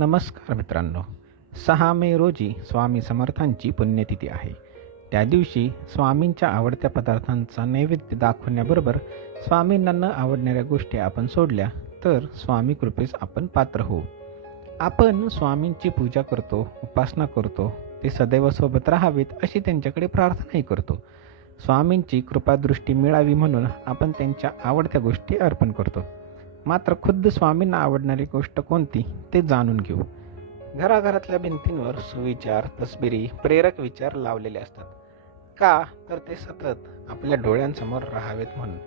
नमस्कार मित्रांनो. सहा मे रोजी स्वामी समर्थांची पुण्यतिथी आहे. त्या दिवशी स्वामींच्या आवडत्या पदार्थांचा नैवेद्य दाखवण्याबरोबर स्वामींना न आवडणाऱ्या गोष्टी आपण सोडल्या तर स्वामी कृपेस आपण पात्र होऊ. आपण स्वामींची पूजा करतो उपासना करतो ते सदैव सोबत राहावेत अशी त्यांच्याकडे प्रार्थनाही करतो. स्वामींची कृपादृष्टी मिळावी म्हणून आपण त्यांच्या आवडत्या गोष्टी अर्पण करतो. मात्र खुद्द स्वामींना आवडणारी गोष्ट कोणती ते जाणून घेऊ. घराघरातल्या भिंतींवर सुविचार तसबिरी प्रेरक विचार लावलेले असतात. का तर ते सतत आपल्या डोळ्यांसमोर राहावेत म्हणून.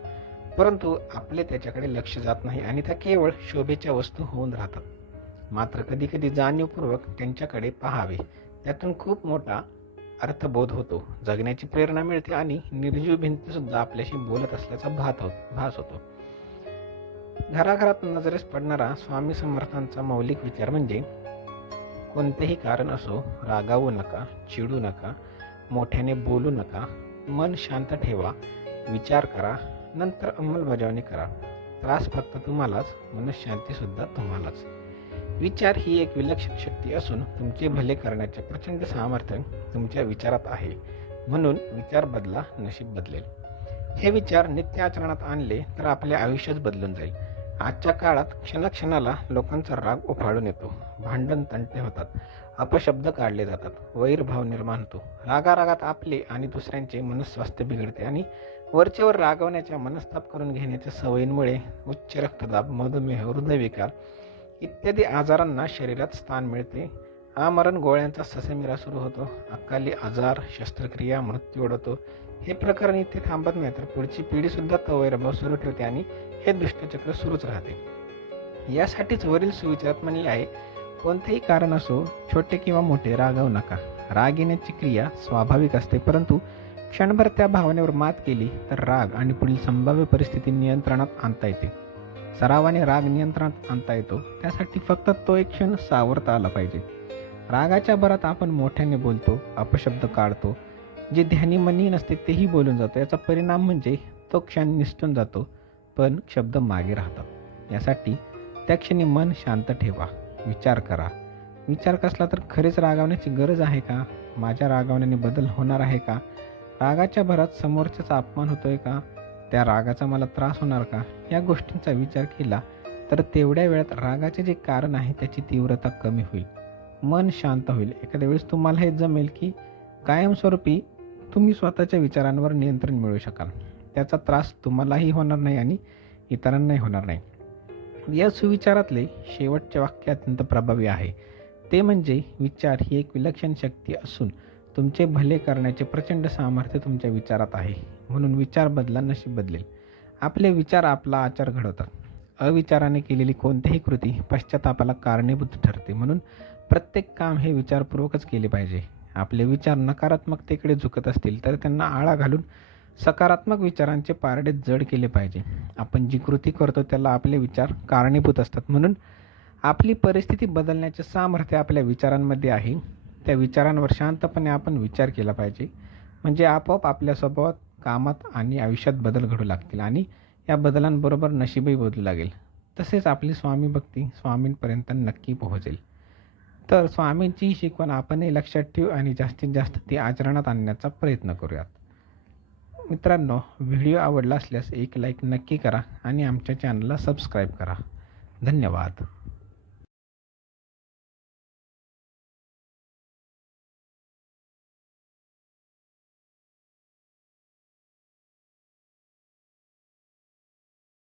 परंतु आपले त्याच्याकडे लक्ष जात नाही आणि त्या केवळ शोभेच्या वस्तू होऊन राहतात. मात्र कधीकधी जाणीवपूर्वक त्यांच्याकडे पाहावे. त्यातून खूप मोठा अर्थबोध होतो. जगण्याची प्रेरणा मिळते आणि निर्जीव भिंतीसुद्धा आपल्याशी बोलत असल्याचा भात हो भास होतो. घराघरात नजरेस पडणारा स्वामी समर्थांचा मौलिक विचार म्हणजे कोणतेही कारण असो रागावू नका चिडू नका मोठ्याने बोलू नका मन शांत ठेवा विचार करा नंतर अंमलबजावणी करा. त्रास फक्त तुम्हालाच मनशांतीसुद्धा तुम्हालाच. विचार ही एक विलक्षण शक्ती असून तुमचे भले करण्याचे प्रचंड सामर्थ्य तुमच्या विचारात आहे. म्हणून विचार बदला नशीब बदलेल. हे विचार नित्य आचरणात आणले तर आपले आयुष्यच बदलून जाईल. आजच्या काळात क्षणाक्षणाला लोकांचा राग उफाळून येतो. भांडण तंटे होतात. अपशब्द काढले जातात. वैरभाव निर्माण होतो. रागारागात आपले आणि दुसऱ्यांचे मनस्वास्थ्य बिघडते आणि वरचेवर रागवण्याच्या मनस्ताप करून घेण्याच्या सवयींमुळे उच्च रक्तदाब मधुमेह हृदयविकार इत्यादी आजारांना शरीरात स्थान मिळते. आमरण गोळ्यांचा ससेमिरा सुरू होतो. अकाली आजार शस्त्रक्रिया मृत्यू ओढवतो हे प्रकरण इथे थांबत नाही तर पुढची पिढीसुद्धा तो वैरभाव सुरू ठेवते आणि हे दुष्टचक्र सुरूच राहते. यासाठीच वरील सुविचारात म्हणले आहे कोणतेही कारण असो छोटे किंवा मोठे रागवू नका. राग येण्याची क्रिया स्वाभाविक असते परंतु क्षणभर त्या भावनेवर मात केली तर राग आणि पुढील संभाव्य परिस्थिती नियंत्रणात आणता येते. सरावाने राग नियंत्रणात आणता येतो. त्यासाठी फक्त तो एक क्षण सावरता आला पाहिजे. रागाच्या भरात आपण मोठ्याने बोलतो अपशब्द काढतो जे ध्यानी मनी नसते तेही बोलून जातो. याचा परिणाम म्हणजे तो क्षण निसटून जातो पण शब्द मागे राहतात. यासाठी त्या क्षणी मन शांत ठेवा विचार करा. विचार कसला तर खरेच रागावण्याची गरज आहे का? माझ्या रागावण्याने बदल होणार आहे का? रागाच्या भरात समोरच्याचा अपमान होतोय का? त्या रागाचा मला त्रास होणार का? या गोष्टींचा विचार केला तर तेवढ्या वेळात रागाचे जे कारण आहे त्याची तीव्रता कमी होईल. मन शांत होईल. एखाद्या वेळेस तुम्हाला हे जमेल की कायमस्वरूपी तुम्ही स्वतःच्या विचारांवर नियंत्रण मिळवू शकाल. त्याचा त्रास तुम्हालाही होणार नाही आणि इतरांनाही होणार नाही. या सुविचारातले शेवटचे वाक्य अत्यंत प्रभावी आहे. ते म्हणजे विचार ही एक विलक्षण शक्ती असून तुमचे भले करण्याचे प्रचंड सामर्थ्य तुमच्या विचारात आहे. म्हणून विचार बदला नशीब बदलेल. आपले विचार आपला आचार घडवतात. अविचाराने केलेली कोणतीही कृती पश्चातापाला कारणीभूत ठरते. म्हणून प्रत्येक काम हे विचारपूर्वकच केले पाहिजे. आपले विचार नकारात्मकतेकडे झुकत असतील तर त्यांना आळा घालून सकारात्मक विचारांचे पारडे जड केले पाहिजे. आपण जी कृती करतो त्याला आपले विचार कारणीभूत असतात. म्हणून आपली परिस्थिती बदलण्याचे सामर्थ्य आपल्या विचारांमध्ये आहे. त्या विचारांवर शांतपणे आपण विचार केला पाहिजे. म्हणजे आपोआप आपल्या स्वभावात कामात आणि आयुष्यात बदल घडू लागतील आणि या बदलांबरोबर नशीबही बदलू लागेल. तसेच आपली स्वामी भक्ती स्वामींपर्यंत नक्की पोहोचेल. तर स्वामींची ही शिकवण आपणही लक्षात ठेवू आणि जास्तीत जास्त ती आचरणात आणण्याचा प्रयत्न करूयात. मित्रांनो व्हिडिओ आवडला असल्यास एक लाईक नक्की करा आणि आमच्या चॅनलला सबस्क्राईब करा. धन्यवाद.